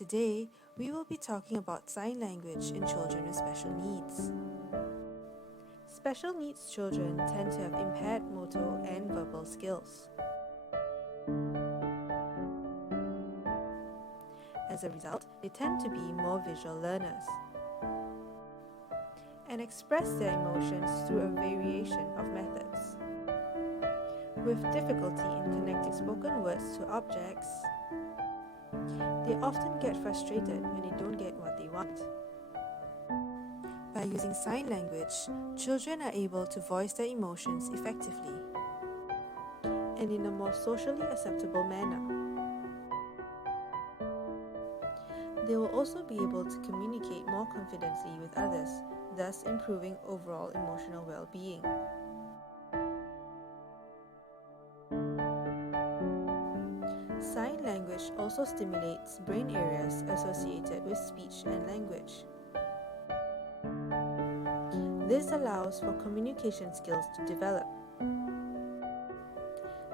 Today, we will be talking about sign language in children with special needs. Special needs children tend to have impaired motor and verbal skills. As a result, they tend to be more visual learners and express their emotions through a variation of methods. With difficulty in connecting spoken words to objects, they often get frustrated when they don't get what they want. By using sign language, children are able to voice their emotions effectively and in a more socially acceptable manner. They will also be able to communicate more confidently with others, thus improving overall emotional well-being. Sign language also stimulates brain areas associated with speech and language. This allows for communication skills to develop.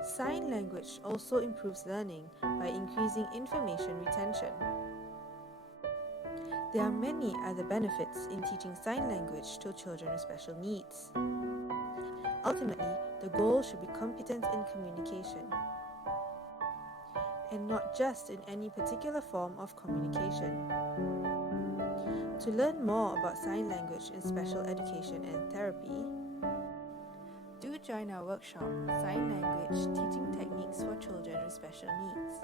Sign language also improves learning by increasing information retention. There are many other benefits in teaching sign language to children with special needs. Ultimately, the goal should be competence in communication, and not just in any particular form of communication. To learn more about sign language in special education and therapy, do join our workshop, Sign Language Teaching Techniques for Children with Special Needs.